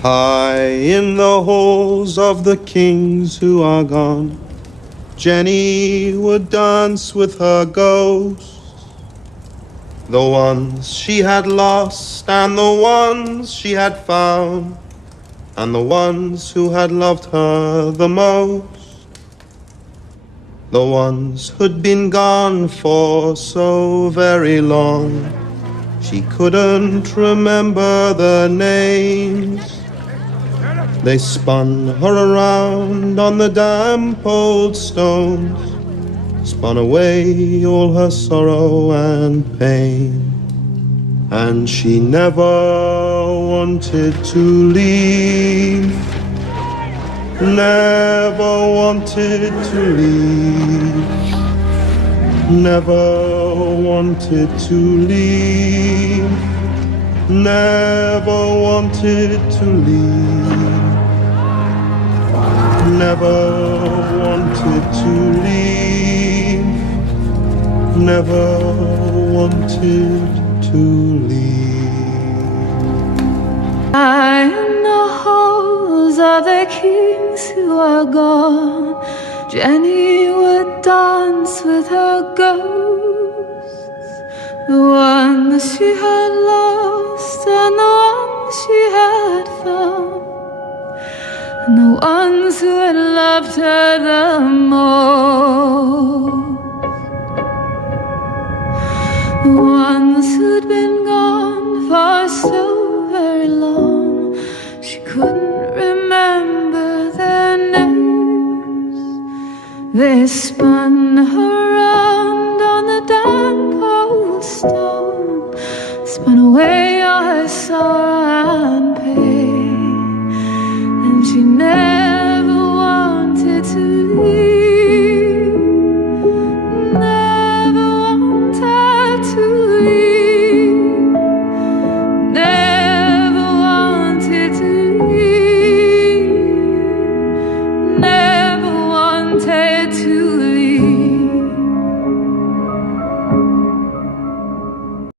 High in the halls of the kings who are gone, Jenny would dance with her ghosts, the ones she had lost and the ones she had found, and the ones who had loved her the most, the ones who'd been gone for so very long she couldn't remember their names. They spun her around on the damp old stones, spun away all her sorrow and pain, and she never wanted to leave, never wanted to leave, never wanted to leave, never wanted to leave, never wanted to leave, never wanted to leave. I in the halls of the kings who are gone, Jenny would dance with her ghosts, the ones she had lost and the ones she had found, and the ones who had loved her the most, the ones who'd been gone for so very long she couldn't remember their names. They spun